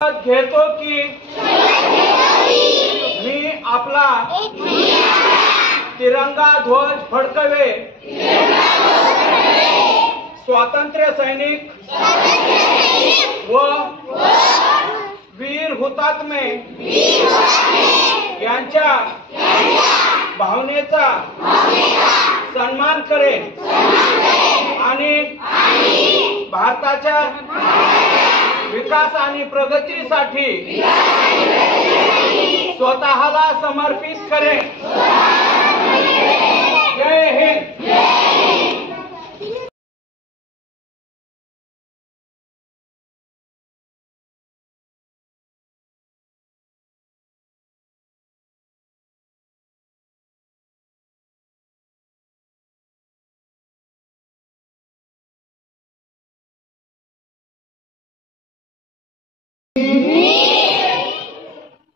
घेतो की मी आपला तिरंगा ध्वज फडकवे, स्वातंत्र्य सैनिक व वीर हुतात्मे यांच्या भावनेचा सन्मान करेन आणि भारताच्या विकास आणि प्रगतीसाठी स्वतःला समर्पित करेन। जय हिंद।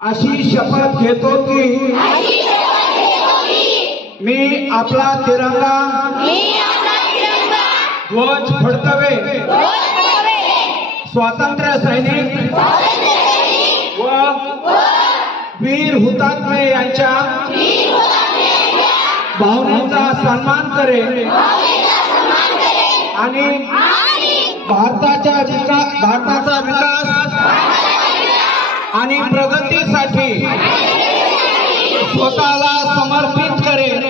अशी शपथ घेतो की मी आपला तिरंगा ध्वज फडकवे, स्वातंत्र्य सैनिक व वीर हुतात्मे यांच्या भावनेचा सन्मान करेन आणि भारताचा विकास आणि प्रगतीसाठी स्वतःला समर्पित करेन।